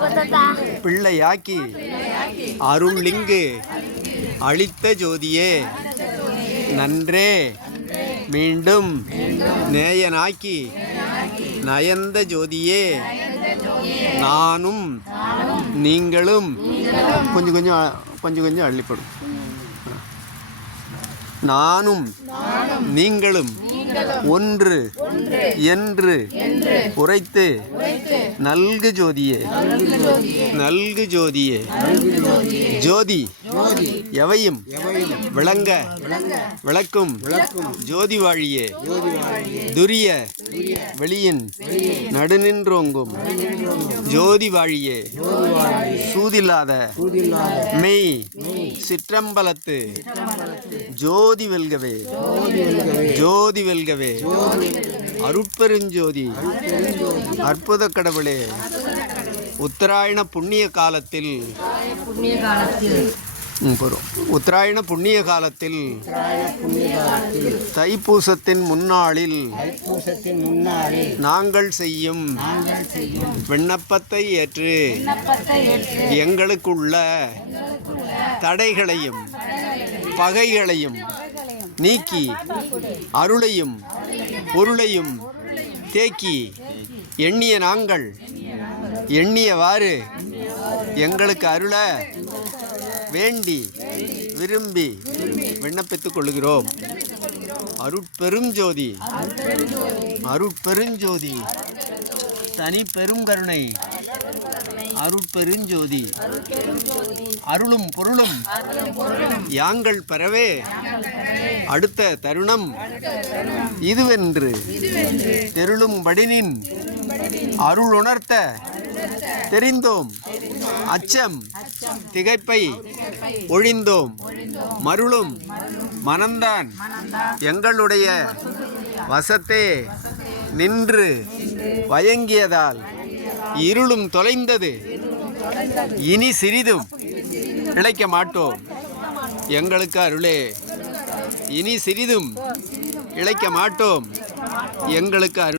பிள்ளையாக்கி அருள்லிங்கு அளித்த ஜோதியே நன்றே மீண்டும் நேயனாக்கி நயந்த ஜோதியே நானும் நீங்களும் கொஞ்சம் கொஞ்சம் அள்ளிப்படும். நானும் நீங்களும் ஒன்று என்று உரைத்து நல்கு ஜோதியே நல்கு ஜோதியே ஜோதி எவையும் விளங்க விளக்கும் ஜோதி வாழியே துரிய வெளியின் நடுநின்றோங்கும் ஜோதி வாழியே சூதில்லாத மெய் சிற்றம்பலத்து ஜோதி வெல்கவே ஜோதி வெல்கவே அருட்பெருஞ்சோதி அற்புத கடவுளே உத்தராயண புண்ணிய காலத்தில் உத்தராயண புண்ணிய காலத்தில் தைப்பூசத்தின் முன்னாளில் நாங்கள் செய்யும் விண்ணப்பத்தை ஏற்று எங்களுக்குள்ள தடைகளையும் பகைகளையும் நீக்கி அருளையும் பொருளையும் தேக்கி எண்ணிய நாங்கள் எண்ணியவாறு எங்களுக்கு அருள வேண்டி விரும்பி விண்ணப்பித்துக் கொள்கிறோம். அருட்பெருஞ்சோதி அருட்பெருஞ்சோதி தனி பெரும் கருணை அருட்பெருஞ்சோதி அருளும் பொருளும் யாங்கள் பெறவே அடுத்த தருணம் இதுவென்று தெருளும் படினின் அருள் உணர்த்த தெரிந்தோம் அச்சம் திகைப்பை ஒழிந்தோம் மருளும் மனந்தான் எங்களுடைய வசத்தே நின்று வயங்கியதால் இருளும் தொலைந்தது. இனி சிறிதும் இழைக்க மாட்டோம் எங்களுக்கு அருளே. இனி சிறிதும் இழைக்க மாட்டோம் எங்களுக்கு அருள்.